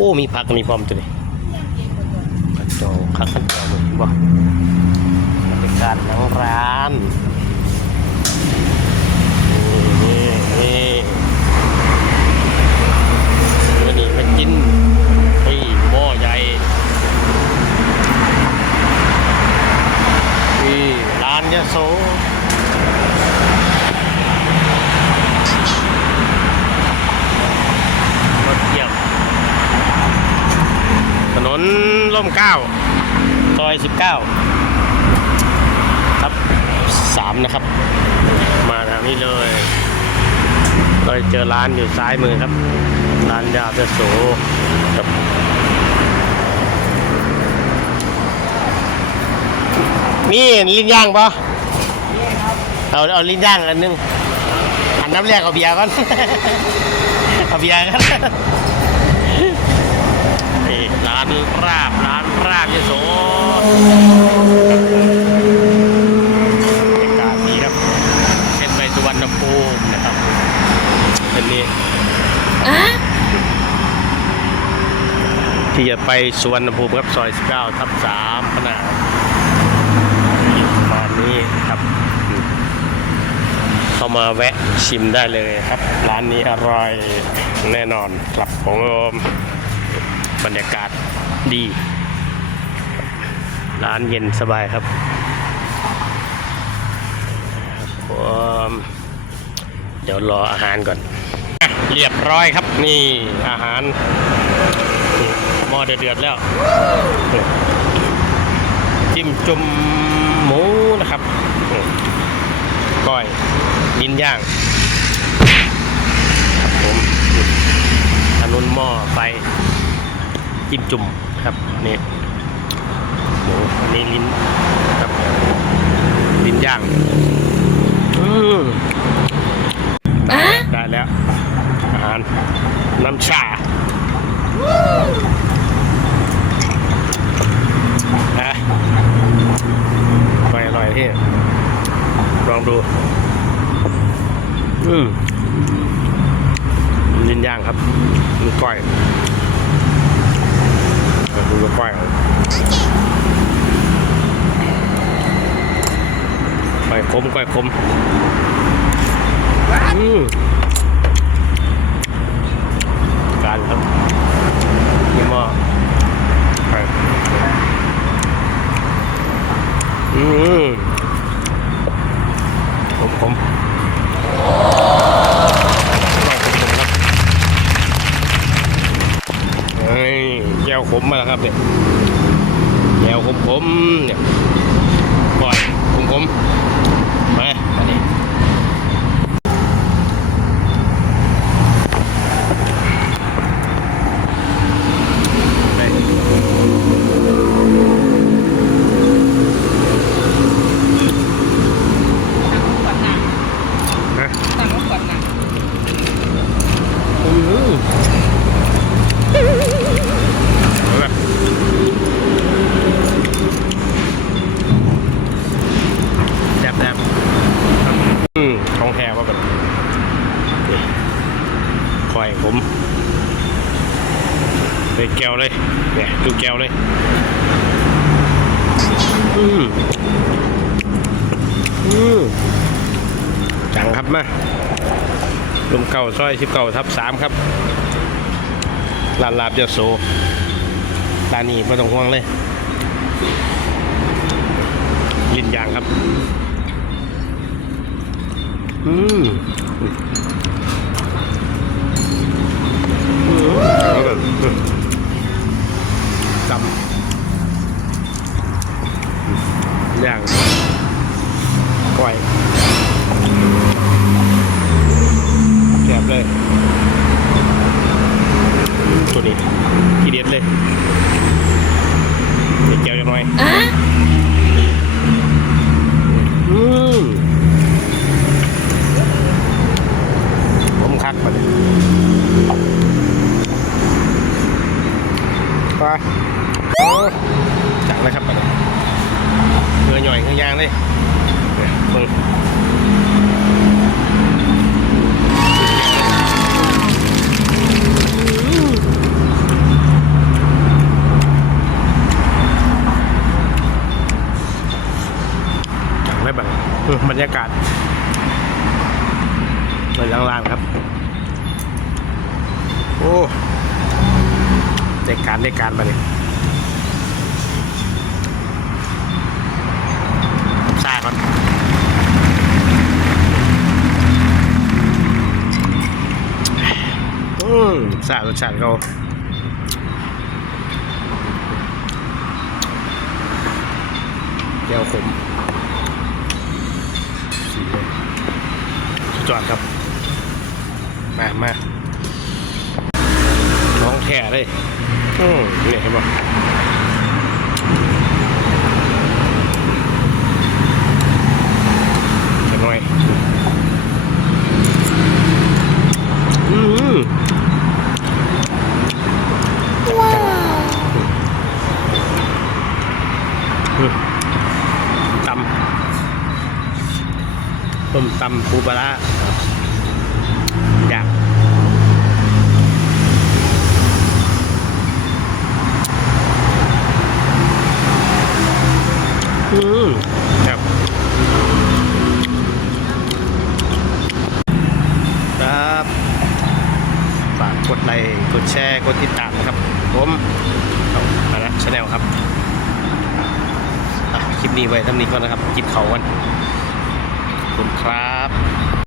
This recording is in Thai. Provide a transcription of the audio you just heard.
อ้มีผักมีพร้อมตัวนี้กระโจกคักขันเจียวเลยบ่บรรยากาศหลังร้านนี่นี่นี่วันนี้มากินที่หม้อใหญ่ที่ร้านยะโส รถเยี่ยมถนน ร่มเกล้าซอยสิบเก้าครับสามนะครับ มาทางนี้เลยเราจะเจอร้านอยู่ซ้ายมือครับ ร้านยาเสโสครับมีลิ้นย่างปะเอาเอาลิ้นย่างอันนึงอันน้ำแรกเอาเบียร์ก่อน เอาเบียร์กันนี่ ร้านราบร้านราบยโสบรรยากาศดีครับเส้นไปสุวรรณภูมินะครับเป็นนี้ที่จะไปสุวรรณภูมิครับซอย19ทับ3ขนาดประมาณนี้ครับเข้ามาแวะชิมได้เลยครับ ร้านนี้อร่อยแน่นอนครับผม บรรยากาศดี ร้านเย็นสบายครับเดี๋ยวรออาหารก่อน เรียบร้อยครับนี่อาหารหม้อเดือดแล้ว จิ้มจุ่มหมูนะครับก้อยลิ้นย่างครับผมอันนุนหม้อไฟ จิ้มจุ่มครับนี่หมูอันนี้ลิ้นครับลิ้นย่างอืมได้ได้แล้ว อาหารน้ำชานะไปอร่อยที่ลองดู อืมลิ้นย่างครับมีก้อย ก็คือก้อยก้อยคมก้อยคมอืมการครับยี่หม้อไปอืมผมผม ก้วขมมาแล้วครับเนี่ยแก้วขมขมๆเนี่ยปล่อยขมขมๆมาอันนี้ไปนะ สั่งมาก่อนนะ อืมเอาละแซ่บแซ่บอืมของแท้ว่าแบบนี่คอยผม แก้วเลยเนี่ยดูแก้วเลย อืมอืมจังครับมาลมเก่าซอยสิบเก่าทับสามครับร้าลาบยาโสร้านีไม่ต้องห่วงเลยลินยางครับ อืม จังเลยครับเงยหน่อยเงยยางเลยเบิ่งได้แบบบรรยากาศเหมือนล่างๆครับ โอ้ใจการได้การมาเลย ใช่ครับอืมสาดรสชาติเขาแก้วขมสีเลยสุดยอดครับ มามาท้องแท้เลย อืมเนี่ยเห็นป่ะจะหน่อย อืมอืม ตำต้มตำปูปลาร้าอยากอืมครับครับฝากกดไลค์กดแชร์ กดติดตามนะครับ ผมเอามาแล้วชาแนลครับ คลิปนี้ไว้ทำนี้ก่อนนะครับจิบเขากันขอบคุณครับ